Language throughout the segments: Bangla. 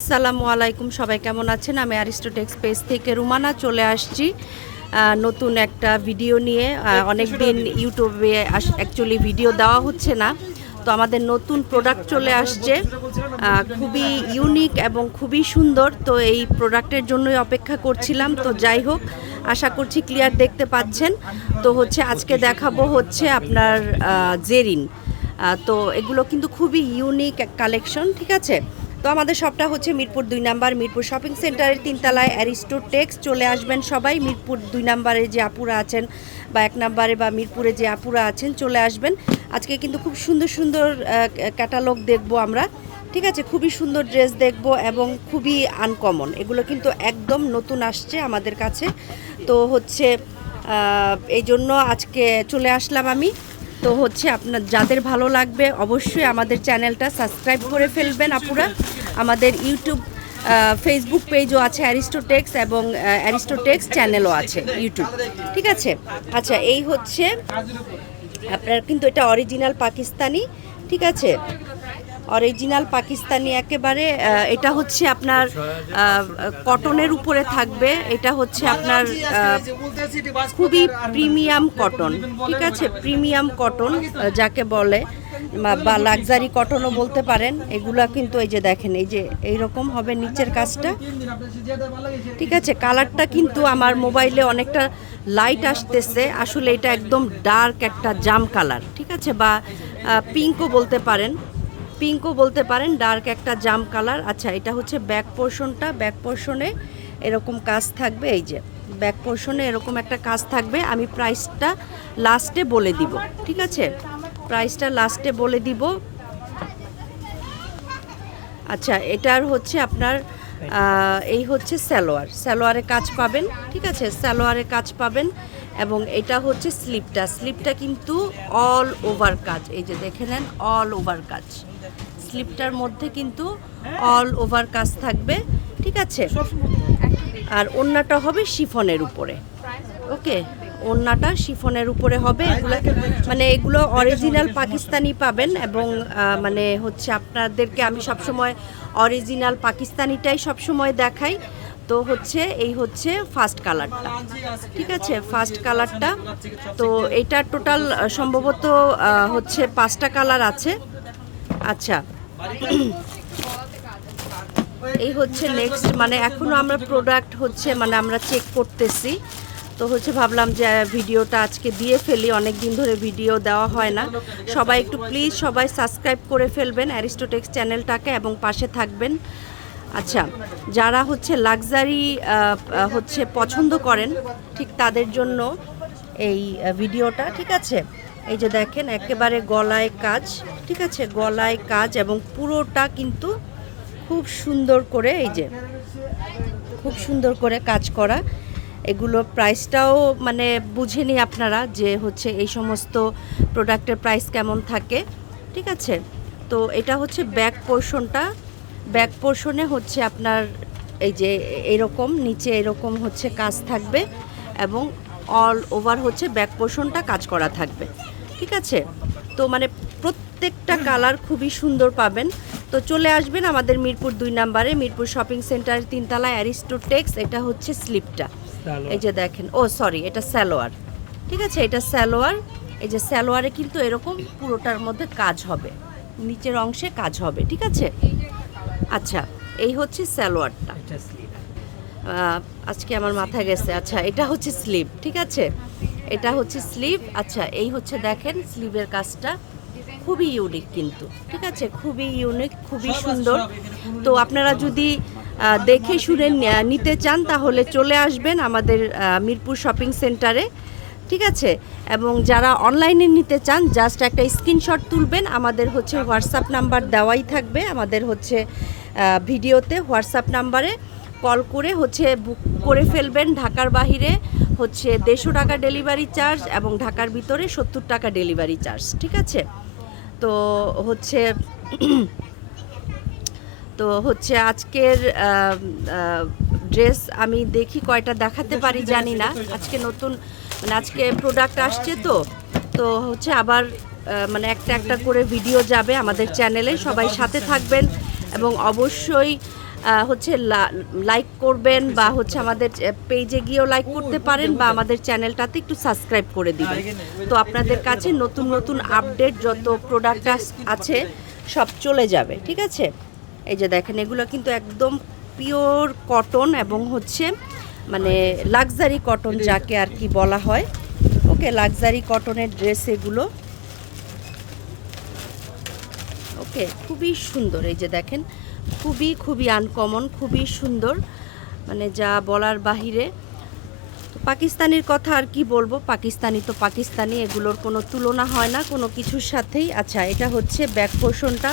আসসালামু আলাইকুম, সবাই কেমন আছেন? আমি অ্যারিস্টোটেক্স পেজ থেকে রুমানা চলে আসছি নতুন একটা ভিডিও নিয়ে। অনেক দিন ইউটিউবে অ্যাকচুয়ালি ভিডিও দেওয়া হচ্ছে না, তো আমাদের নতুন প্রোডাক্ট চলে আসছে, খুবই ইউনিক এবং খুবই সুন্দর। তো এই প্রোডাক্টের জন্যই অপেক্ষা করছিলাম। তো যাই হোক, আশা করছি ক্লিয়ার দেখতে পাচ্ছেন। তো আজকে দেখাবো আপনার জেরিন। তো এগুলো কিন্তু খুবই ইউনিক কালেকশন, ঠিক আছে? তো আমাদের শপটা মিরপুর 2 নাম্বার, মিরপুর শপিং সেন্টারের 3 তলায় অ্যারিস্টোটেক্স। চলে আসবেন সবাই। মিরপুর 2 নাম্বারে যে আপুরা আছেন বা 1 নাম্বারে বা মিরপুরে যে আপুরা আছেন, চলে আসবেন। আজকে কিন্তু খুব সুন্দর সুন্দর ক্যাটালগ দেখবো আমরা, ঠিক আছে? খুবই সুন্দর ড্রেস দেখবো এবং খুবই আনকমন। এগুলো কিন্তু একদম নতুন আসছে আমাদের কাছে। তো এই জন্য আজকে চলে আসলাম আমি। তো আপনার যাদের ভালো লাগবে অবশ্যই আমাদের চ্যানেলটা সাবস্ক্রাইব করে ফেলবেন আপুরা। আমাদের ইউটিউব ফেসবুক পেজও আছে অ্যারিস্টোটেক্স, এবং অ্যারিস্টোটেক্স চ্যানেলও আছে ইউটিউব, ঠিক আছে? আচ্ছা, এই আপনার কিন্তু এটা অরিজিনাল পাকিস্তানি, ঠিক আছে? অরিজিনাল পাকিস্তানি একেবারে। এটা আপনার কটনের উপরে থাকবে। এটা আপনার খুবই প্রিমিয়াম কটন, ঠিক আছে? প্রিমিয়াম কটন যাকে বলে, বা লাক্সারি কটনও বলতে পারেন। এগুলা কিন্তু এই যে দেখেন, এই যে এইরকম হবে নিচের কাজটা, ঠিক আছে? কালারটা কিন্তু আমার মোবাইলে অনেকটা লাইট আসতেছে, আসলে এটা একদম ডার্ক একটা জাম কালার, ঠিক আছে? বা পিঙ্কও বলতে পারেন, ডার্ক একটা জাম কালার। আচ্ছা, এটা ব্যাক পোর্শনটা। ব্যাক পোর্শনে এরকম কাজ থাকবে, এই যে ব্যাক পোর্শনে এরকম একটা কাজ থাকবে। আমি প্রাইসটা লাস্টে বলে দিব, ঠিক আছে? প্রাইসটা লাস্টে বলে দিব। আচ্ছা, এটার আপনার এই সালোয়ারে কাজ পাবেন, ঠিক আছে? সালোয়ারে কাজ পাবেন। এবং এটা স্লিপটা কিন্তু অল ওভার কাজ। এই যে দেখে নেন, অল ওভার কাজ। স্লিপটার মধ্যে কিন্তু অল ওভার কাজ থাকবে, ঠিক আছে? আর ওড়নাটা হবে শিফনের উপরে, ওকে? ওড়নাটা শিফনের উপরে হবে। এগুলো অরিজিনাল পাকিস্তানি পাবেন। এবং আপনাদেরকে আমি সবসময় অরিজিনাল পাকিস্তানিটাই সবসময় দেখাই। তো এই ফার্স্ট কালারটা, ঠিক আছে? ফার্স্ট কালারটা। তো এটা টোটাল সম্ভবত 5টা কালার আছে। আচ্ছা, এই নেক্সট, এখনো আমরা প্রোডাক্ট আমরা চেক করতেছি। তো ভাবলাম যে ভিডিওটা আজকে দিয়ে ফেলি, অনেক দিন ধরে ভিডিও দেওয়া হয় না। সবাই একটু প্লিজ সবাই সাবস্ক্রাইব করে ফেলবেন অ্যারিস্টোটেক্স চ্যানেলটাকে এবং পাশে থাকবেন। আচ্ছা, যারা লাক্সারি পছন্দ করেন, ঠিক তাদের জন্য এই ভিডিওটা, ঠিক আছে? এই যে দেখেন, একেবারে গলায় কাজ, ঠিক আছে? গলায় কাজ এবং পুরোটা কিন্তু খুব সুন্দর করে, এই যে খুব সুন্দর করে কাজ করা। এগুলো প্রাইসটাও বুঝে নিন আপনারা, যে এই সমস্ত প্রোডাক্টের প্রাইস কেমন থাকে, ঠিক আছে? তো এটা ব্যাক পোর্শনটা। ব্যাক পোর্শনে আপনার এই যে এরকম নিচে এরকম কাজ থাকবে, এবং অল ওভার ব্যাক পোর্শনটা কাজ করা থাকবে, ঠিক আছে? তো প্রত্যেকটা কালার খুবই সুন্দর পাবেন। তো চলে আসবেন আমাদের মিরপুর 2 নাম্বারে, মিরপুর শপিং সেন্টার 3 তলায় অ্যারিস্টোটেক্স। এটা স্লিপটা, এই যে দেখেন। ও সরি, এটা সালোয়ার, ঠিক আছে? এটা সালোয়ার। এই যে সালোয়ারে কিন্তু এরকম পুরোটার মধ্যে কাজ হবে, নিচের অংশে কাজ হবে, ঠিক আছে? আচ্ছা, এই সালোয়ারটা। আজকে আমার মাথা গেছে। আচ্ছা, এটা স্লিভ, ঠিক আছে? এটা স্লিভ। আচ্ছা, এই দেখেন স্লিভের কাজটা খুবই ইউনিক কিন্তু, ঠিক আছে? খুবই ইউনিক, খুবই সুন্দর। তো আপনারা যদি দেখে শুনে নিতে চান তাহলে চলে আসবেন আমাদের মিরপুর শপিং সেন্টারে, ঠিক আছে? এবং যারা অনলাইনে নিতে চান, জাস্ট একটা স্ক্রিনশট তুলবেন। আমাদের হোয়াটসঅ্যাপ নাম্বার দেওয়াই থাকবে। আমাদের ভিডিওতে হোয়াটসঅ্যাপ নাম্বারে কল করে বুক করে ফেলবেন। ঢাকার বাহিরে 150 টাকা ডেলিভারি চার্জ, এবং ঢাকার ভিতরে 70 টাকা ডেলিভারি চার্জ, ঠিক আছে? তো আজকের ড্রেস আমি দেখি কয়টা দেখাতে পারি জানি না। আজকে নতুন আজকে প্রোডাক্ট আসছে, তো আবার একটা একটা করে ভিডিও যাবে আমাদের চ্যানেলে। সবাই সাথে থাকবেন এবং অবশ্যই হচ্ছে লাইক করবেন, বা হচ্ছে আমাদের পেজে গিয়েও লাইক করতে পারেন, বা আমাদের চ্যানেলটাতে একটু সাবস্ক্রাইব করে দিবেন। তো আপনাদের কাছে নতুন নতুন আপডেট যত প্রোডাক্ট আছে সব চলে যাবে, ঠিক আছে। এই যে দেখেন, এগুলো কিন্তু একদম পিওর কটন এবং হচ্ছে মানে লাক্সারি কটন যাকে আর কি বলা হয়। ওকে, লাক্সারি কটনের ড্রেস এগুলো। ওকে, খুবই সুন্দর। এই যে দেখেন, খুবই খুবই আনকমন, খুবই সুন্দর, মানে যা বলার বাহিরে। তো পাকিস্তানির কথা আর কি বলবো, পাকিস্তানি তো পাকিস্তানি, এগুলোর কোনো তুলনা হয় না কোনো কিছুর সাথেই। আচ্ছা, এটা হচ্ছে ব্যাক পোর্শনটা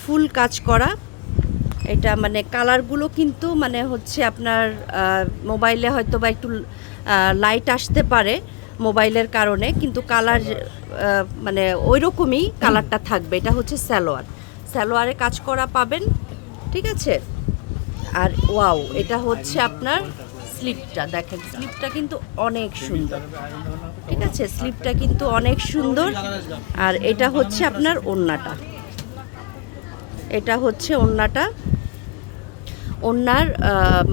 ফুল কাজ করা। এটা মানে কালারগুলো কিন্তু মানে হচ্ছে আপনার মোবাইলে হয়তো বা একটু লাইট আসতে পারে মোবাইলের কারণে, কিন্তু কালার মানে ওই রকমই কালারটা থাকবে। এটা হচ্ছে সালোয়ারে কাজ করা পাবেন, ঠিক আছে। আর ওয়াও, এটা হচ্ছে আপনার স্লিপটা, দেখেন স্লিপটা কিন্তু অনেক সুন্দর, ঠিক আছে, স্লিপটা কিন্তু অনেক সুন্দর। আর এটা হচ্ছে আপনার ওড়নাটা, এটা হচ্ছে ওড়নাটা। ওড়নার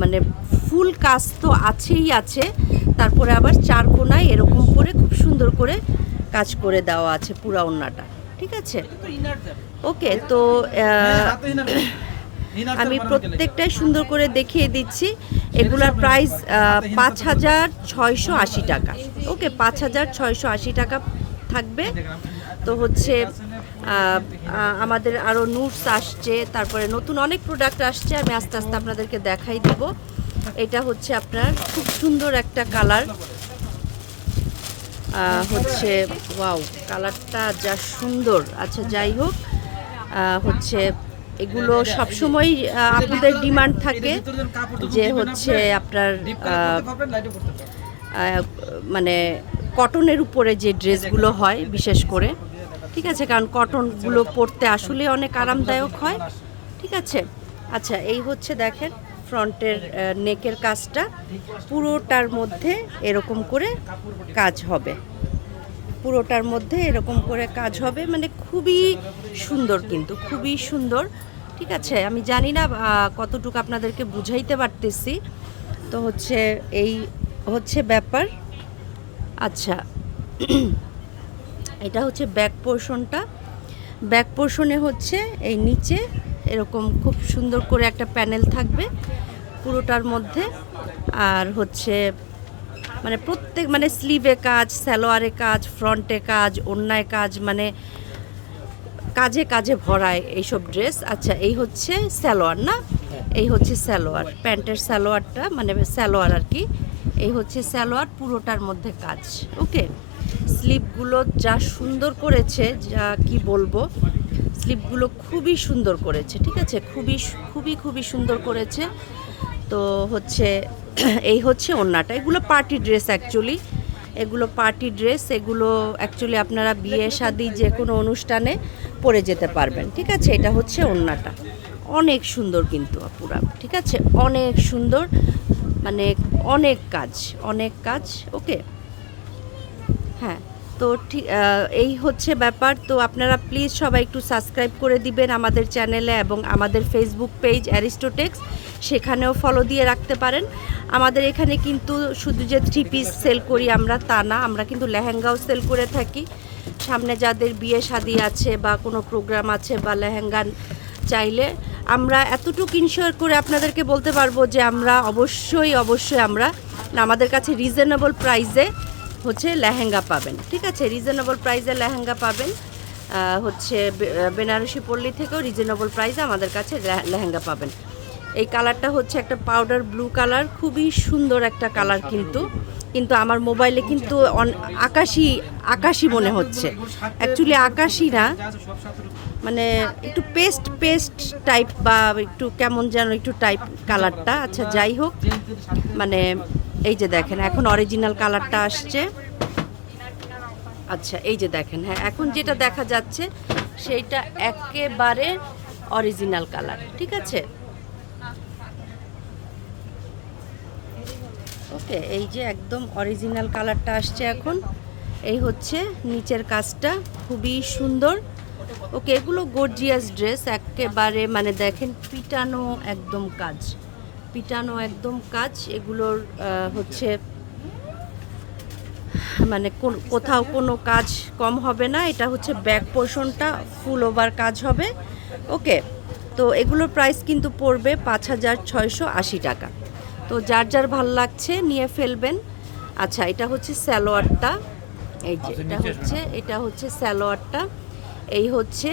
মানে ফুল কাজ তো আছেই আছে, তারপরে আবার চার কোনায় এরকম করে খুব সুন্দর করে কাজ করে দেওয়া আছে পুরা ওড়নাটা, ঠিক আছে। ওকে, তো আমি প্রত্যেকটাই সুন্দর করে দেখিয়ে দিচ্ছি। এগুলার প্রাইস 5,680 টাকা। ওকে, 5,680 টাকা থাকবে। তো হচ্ছে আমাদের আরও নুটস আসছে, তারপরে নতুন অনেক প্রোডাক্ট আসছে, আমি আস্তে আস্তে আপনাদেরকে দেখাই দিব। এটা হচ্ছে আপনার খুব সুন্দর একটা কালার, হচ্ছে ওয়াও, কালারটা যা সুন্দর। আচ্ছা, যাই হোক, হচ্ছে এগুলো সবসময় আপনাদের ডিমান্ড থাকে যে হচ্ছে আপনার মানে কটনের উপরে যে ড্রেসগুলো হয় বিশেষ করে, ঠিক আছে, কারণ কটনগুলো পরতে আসলে অনেক আরামদায়ক হয়, ঠিক আছে। আচ্ছা, এই হচ্ছে দেখেন ফ্রন্টের নেকের কাজটা, পুরোটার মধ্যে এরকম করে কাজ হবে, পুরোটার মধ্যে এরকম করে কাজ হবে, মানে খুবই সুন্দর, কিন্তু খুবই সুন্দর, ঠিক আছে। আমি জানি না কতটুকু আপনাদেরকে বুঝাইতে পারতেছি। তো হচ্ছে এই হচ্ছে ব্যাপার। আচ্ছা, এটা হচ্ছে ব্যাক পোর্শনটা। ব্যাক পোর্শনে হচ্ছে এই নিচে এরকম খুব সুন্দর করে একটা প্যানেল থাকবে পুরোটার মধ্যে। আর হচ্ছে মানে প্রত্যেক মানে স্লিভে কাজ, সালোয়ারে কাজ, ফ্রন্টে কাজ, ওড়নায় কাজ, মানে কাজে কাজে ভরায় এইসব ড্রেস। আচ্ছা, এই হচ্ছে সালোয়ার না, এই হচ্ছে সালোয়ার, প্যান্টের সালোয়ারটা, মানে সালোয়ার আর কি। এই হচ্ছে সালোয়ার, পুরোটার মধ্যে কাজ। ওকে, স্লিপগুলো যা সুন্দর করেছে, যা কি বলবো, স্লিপগুলো খুবই সুন্দর করেছে, ঠিক আছে, খুবই খুবই খুবই সুন্দর করেছে। তো হচ্ছে এই হচ্ছে ওড়নাটা। এগুলো পার্টি ড্রেস অ্যাকচুয়ালি, এগুলো পার্টি ড্রেস, এগুলো অ্যাকচুয়ালি আপনারা বিয়ে শাদী যে কোনো অনুষ্ঠানে পরে যেতে পারবেন, ঠিক আছে। এটা হচ্ছে ওড়নাটা, অনেক সুন্দর কিন্তু পুরা, ঠিক আছে, অনেক সুন্দর, মানে অনেক কাজ, অনেক কাজ। ওকে, হ্যাঁ, তো ঠিক এই হচ্ছে ব্যাপার। তো আপনারা প্লিজ সবাই একটু সাবস্ক্রাইব করে দিবেন আমাদের চ্যানেলে, এবং আমাদের ফেসবুক পেজ অ্যারিস্টোটেক্স, সেখানেও ফলো দিয়ে রাখতে পারেন। আমাদের এখানে কিন্তু শুধু যে 3 পিস সেল করি আমরা তা না, আমরা কিন্তু লেহেঙ্গাও সেল করে থাকি। সামনে যাদের বিয়ে শাদী আছে বা কোনো প্রোগ্রাম আছে বা লেহেঙ্গা চাইলে, আমরা এতটুকু ইনশিওর করে আপনাদেরকে বলতে পারবো যে আমরা অবশ্যই আমরা আমাদের কাছে রিজনেবল প্রাইসে হচ্ছে লেহেঙ্গা পাবেন, ঠিক আছে, রিজনেবল প্রাইসে লেহেঙ্গা পাবেন। হচ্ছে বেনারসি পল্লী থেকেও রিজনেবল প্রাইসে আমাদের কাছে লেহেঙ্গা পাবেন। এই কালারটা হচ্ছে একটা পাউডার ব্লু কালার, খুবই সুন্দর একটা কালার, কিন্তু আমার মোবাইলে কিন্তু আকাশি মনে হচ্ছে, অ্যাকচুয়ালি আকাশি না, মানে একটু পেস্ট টাইপ, বা একটু কেমন যেন একটু টাইপ কালারটা। আচ্ছা, যাই হোক, মানে এই যে দেখেন এখন অরিজিনাল কালারটা আসছে। আচ্ছা, এই যে দেখেন, হ্যাঁ, এখন যেটা দেখা যাচ্ছে সেইটা একেবারে অরিজিনাল কালার, ঠিক আছে। ওকে, এই যে একদম অরিজিনাল কালারটা আসছে এখন। এই হচ্ছে নিচের কাজটা, খুবই সুন্দর, ওকে, এগুলো গর্জিয়াস ড্রেস একেবারে, মানে দেখেন পিটানো একদম কাজ এগুলোর হচ্ছে মানে কোথাও কোনো কাজ কম হবে না। এটা হচ্ছে ব্যাক পোর্শনটা ফুল ওভার কাজ হবে। ওকে, তো এগুলোর প্রাইস কিন্তু পড়বে 5,680 টাকা। তো যার যার ভাল লাগছে নিয়ে ফেলবেন। আচ্ছা, এটা হচ্ছে সালোয়ারটা, এই যে এটা হচ্ছে সালোয়ারটা, এই হচ্ছে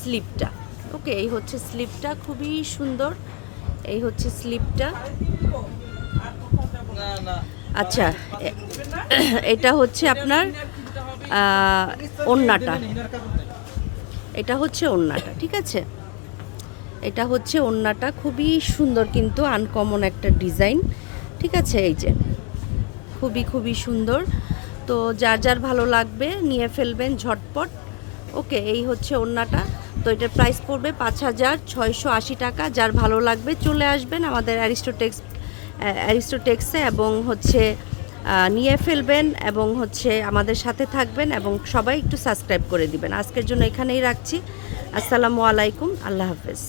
স্লিপটা। ওকে, এই হচ্ছে স্লিপটা, খুবই সুন্দর। এই হচ্ছে স্লিপটা। আচ্ছা, এটা হচ্ছে আপনার ওড়নাটা, এটা হচ্ছে ওড়নাটা, ঠিক আছে। এটা হচ্ছে ওড়নাটা, খুবই সুন্দর কিন্তু আনকমন একটা ডিজাইন, ঠিক আছে। এই যে খুবই সুন্দর। তো যার যার ভালো লাগবে নিয়ে ফেলবেন ঝটপট। ওকে, এই হচ্ছে ওড়নাটা। তো এটার প্রাইস পড়বে 5,680 টাকা। যার ভালো লাগবে চলে আসবেন আমাদের অ্যারিস্টোটেক্সে এবং হচ্ছে নিয়ে ফেলবেন এবং হচ্ছে আমাদের সাথে থাকবেন এবং সবাই একটু সাবস্ক্রাইব করে দিবেন। আজকের জন্য এখানেই রাখছি। আসসালামু আলাইকুম, আল্লাহ হাফেজ।